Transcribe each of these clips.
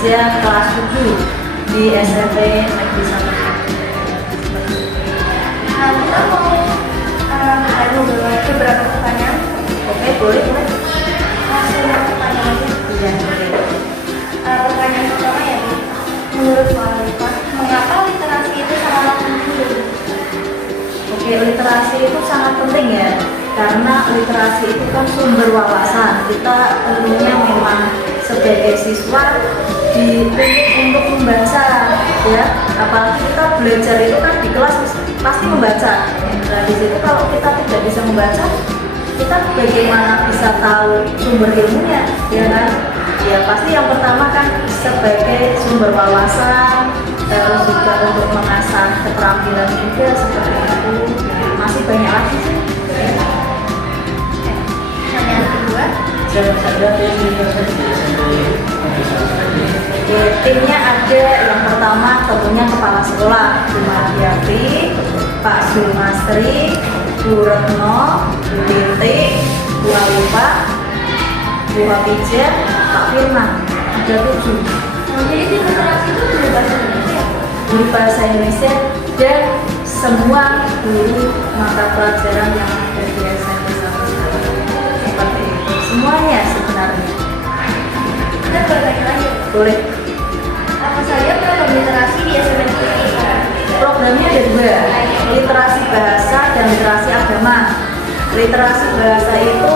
Indonesia kelas 7 di SMP Negeri 1. Kita mau beberapa pertanyaan. Oke, boleh. Langsung ke pertanyaan aja. Iya, oke. Pertanyaan pertama ya, Bu. Menurut Pak Alifah, mengapa literasi itu sangat penting? Oke, literasi itu sangat penting ya, karena literasi itu kan sumber wawasan. Kita tentunya memang sebagai siswa dituntut untuk membaca, ya. Apalagi kita belajar itu kan di kelas pasti membaca. Nah, di situ kalau kita tidak bisa membaca, kita bagaimana bisa tahu sumber ilmunya, ya kan? Ya pasti yang pertama kan sebagai sumber wawasan, terus juga untuk mengasah keterampilan juga seperti itu. Masih banyak lagi sih. Pertanyaan kedua, Oke, timnya ada yang pertama tentunya kepala sekolah Bu Mardiati, Pak Zulmastri, Bu Retno, Bu Binti, Bu Alifah, Bu Hafijah, Pak Firman. Ada 7. jadi di literasi itu berbahasa Indonesia. Guru bahasa Indonesia dan semua guru mata pelajaran yang ada di SMP 1 seperti itu. Semuanya sebenarnya. Kita bertanya lagi. Boleh. Apa saja program literasi di SMP Negeri 1? Programnya ada 2, literasi bahasa dan literasi agama. Literasi bahasa itu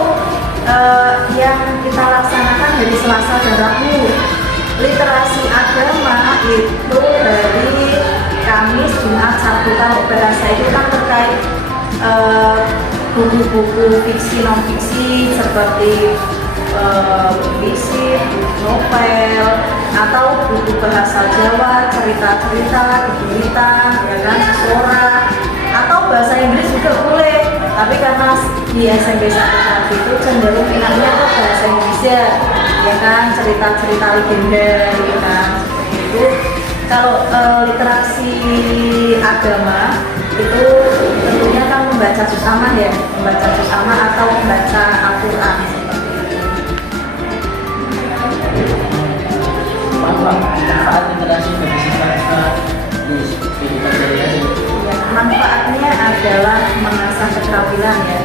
yang kita laksanakan dari Selasa dan Rabu. Literasi agama itu dari Kamis, Jumat, Sabtu. Kalau bahasa itu kan terkait buku-buku fiksi non fiksi seperti fiksi, buku novel, atau buku bahasa Jawa, cerita-cerita, cerita, ya kan, sora, atau bahasa Inggris juga boleh. Tapi karena di SMP 1 itu cenderung minatnya ke bahasa Indonesia, ya kan, cerita-cerita legenda, ya kan, seperti itu. Kalau literasi agama itu tentunya kan membaca juz amma ya, membaca juz amma atau membaca Al-Quran seperti itu. Manfaat literasi bagi siswa di kehidupan sehari-hari. Ya, manfaatnya adalah mengasah keterampilan ya,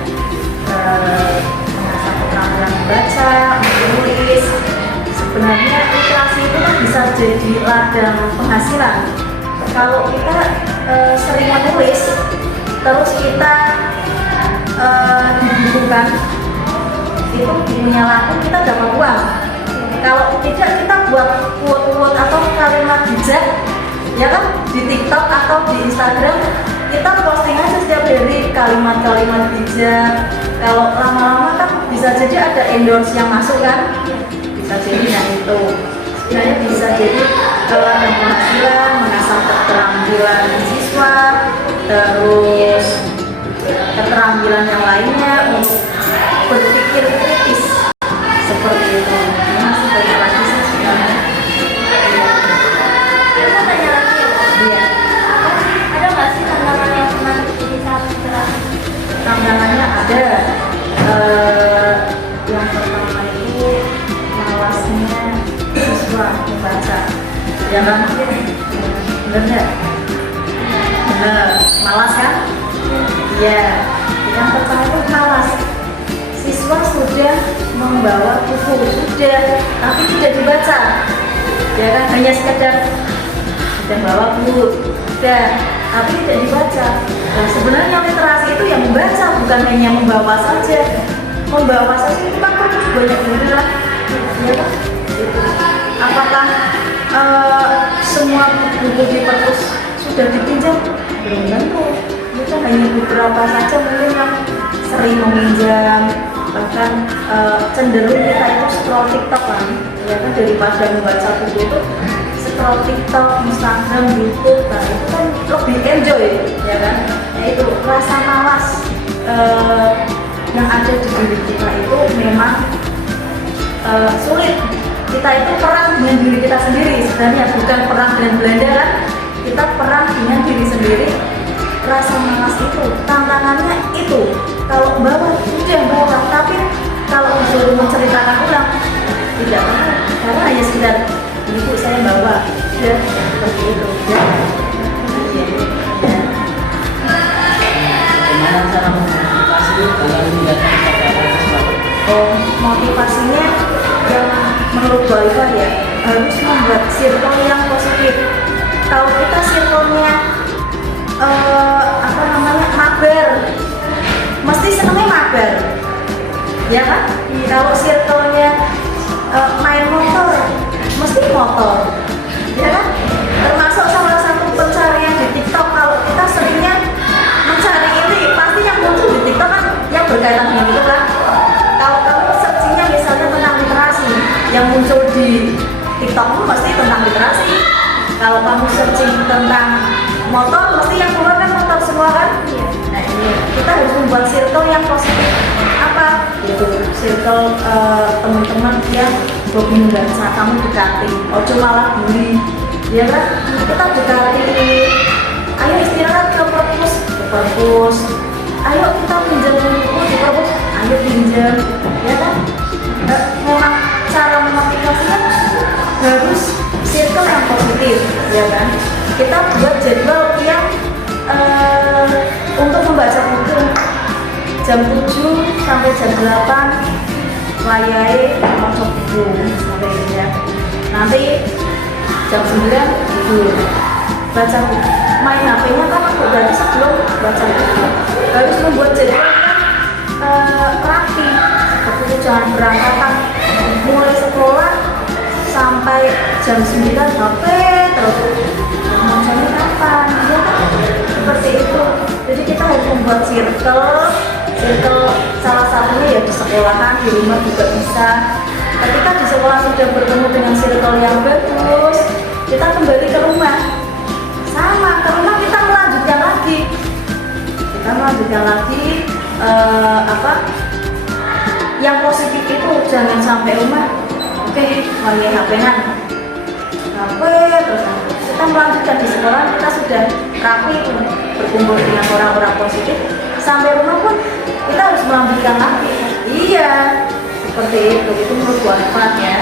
mengasah keterampilan membaca, menulis. Sebenarnya literasi itu kan bisa jadi ladang penghasilan. Kalau kita sering menulis, terus kita dibutuhkan, itu punya laku kita dapat uang. Kalau tidak kita buat quote-quote atau kalimat bijak, ya kan, di TikTok atau di Instagram kita posting aja setiap hari kalimat-kalimat bijak. Kalau lama-lama kan bisa jadi ada endorse yang masuk kan, bisa jadi yang itu. Sebenarnya bisa jadi ladang penghasilan, mengasah keterampilan siswa, terus keterampilan yang lainnya untuk berpikir kritis seperti itu. Masih banyak lagi sih sebenarnya. Saya mau tanya lagi ya, Bu. Iya. Ada nggak sih tantangan yang pernah terjadi saat literasi? Tantangannya ada. Yang pertama itu malasnya siswa membaca, ya kan? Bener nggak? Bener, malas kan? Iya. Yang pertama itu malas. Siswa sudah membawa buku, sudah, tapi tidak dibaca, ya kan? Hanya sekedar sudah bawa buku, sudah, tapi tidak dibaca. Nah, sebenarnya literasi itu yang membaca, bukan hanya membawa saja. Membawa saja itu kan perlu banyak guru lah, ya kan? Gitu. Apakah semua buku di perpus sudah dipinjam? Belum tentu. Itu hanya beberapa saja mungkin yang sering meminjam, bahkan cenderung kita itu scroll TikTok kan, ya kan, daripada membaca buku itu scroll TikTok, Instagram, YouTube, nah itu kan lebih enjoy, ya kan? Nah itu rasa malas yang ada di diri kita itu memang sulit. Kita itu perang dengan diri kita sendiri sebenarnya, bukan perang dengan Belanda kan? Kita perang dengan diri sendiri. Rasa malas itu, tantangannya itu. Kalau bawa, sudah bawa, tapi kalau disuruh menceritakan ulang tidak tahu, karena hanya sekedar ibu saya sudah seperti itu ya. Bagaimana cara memotivasi dalam meningkatkan capaian sesuatu? Oh, motivasinya yang menurut Bapak ya harus membuat circle yang positif. Kalau kita circle-nya mager, mesti senengnya mager, ya kan? Kalau circle-nya main motor, mesti motor, ya kan? Termasuk salah satu pencarian di TikTok. Kalau kita seringnya mencari itu, pasti yang muncul di TikTok kan yang berkaitan dengan itu kan. Kalau kamu searchingnya misalnya tentang literasi, yang muncul di TikTokmu pasti tentang literasi. Kalau kamu searching tentang motor, mesti yang keluar kan motor semua kan? Nah ini kita harus membuat circle yang positif. Apa? Itu circle teman-teman yang hobi membaca, kamu dekati. Ojo malah bully, ya kan? Kita dekati. Ayo istirahat ke perpus. Ayo kita pinjam buku di perpus. Ayo pinjam, ya kan? Memang cara memotivasinya harus circle yang positif, ya kan? Kita buat jadwal yang untuk membaca buku jam 7 sampai jam 8 layai baca buku sampai ya. Nanti jam 9 tidur baca buku. Main HP-nya kan aku dari sebelum baca buku. Harus membuat jadwal yang rapi. Seperti itu, jangan berantakan mulai sekolah sampai jam 9 HP terus macamnya kapan ya kan? Seperti itu. Jadi kita harus membuat circle salah satunya ya di sekolahan, di rumah juga bisa. Ketika di sekolah sudah bertemu dengan circle yang bagus, kita kembali ke rumah. Sama, ke rumah kita melanjutkan lagi yang positif itu. Jangan sampai rumah oke, lagi HP-an HP terus kita melanjutkan di sekolah, kita sudah rapi berkumpul dengan orang-orang positif. Sampai rumah pun kita harus melanjutkan lagi. Iya, seperti itu menurut Bapak ya.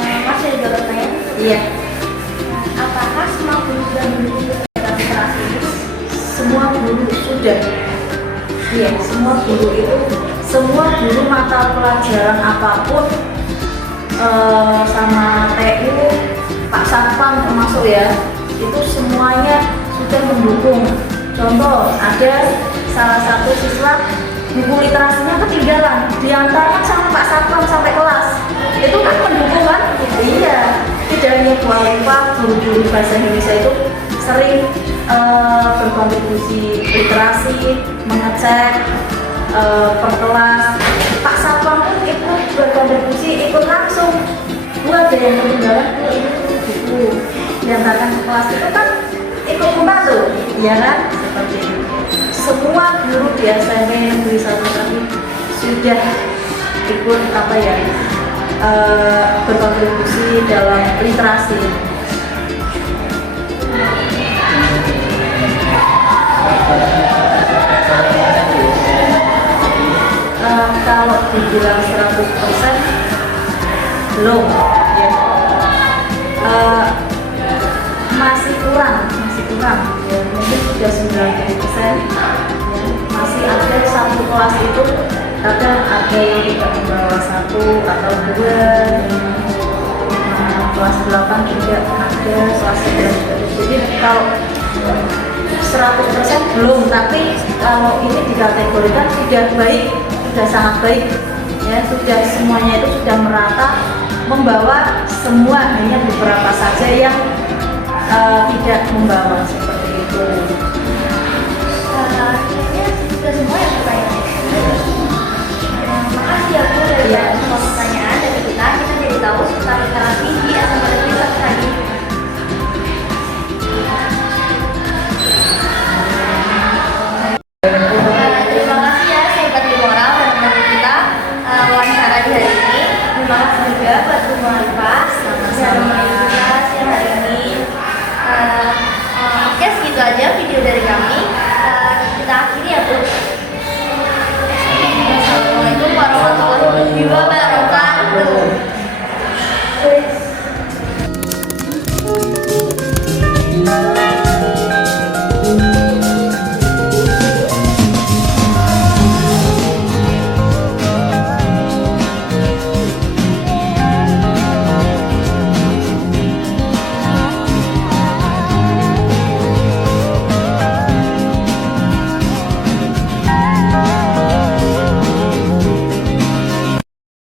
Mas ada juga pertanyaan? Iya. Apakah semua guru sudah mendukung kegiatan literasi itu? Semua guru sudah. Iya, semua guru mata pelajaran apapun sama TU, Pak Satpam termasuk ya, itu semuanya sudah mendukung. Contoh, ada salah satu siswa buku literasinya ketinggalan, diantarkan sama Pak Satpam sampai kelas. Itu kan mendukung kan? Iya. Tidak hanya Bu Alifah, guru-guru bahasa Indonesia itu sering berkontribusi literasi, mengecek per kelas. Pak Satpam pun ikut berkontribusi, ikut langsung. Ada yang ketinggalan buku diantarkan ke kelas, itu kan ikut membantu, ya kan? Seperti itu. Semua guru di SMP Negeri 1 tadi sudah ikut berkontribusi dalam literasi. Kalau dibilang 100% belum ya. Masih kurang ya. Mungkin sudah 90% ya. Masih ada satu kelas itu kadang ada yang tidak membawa 1 atau 2, kelas 8 tidak ada, kelas 9 juga. Jadi kalau 100% belum, tapi kalau ini dikategorikan sudah baik, sudah sangat baik ya, sudah semuanya itu sudah merata membawa semua, hanya beberapa saja yang tidak membawa seperti itu. Akhirnya sudah semua yang pertanyaan. Makasih ya Bu dari semua pertanyaan dari kita jadi tahu seputar literasi di SMP Negeri 1 tadi. Terima kasih ya sahabat Libora udah menemani kita wawancara di hari ini. Terima kasih juga buat Bu Alifah yang menemani kita siang hari ini. Oke, segitu aja video dari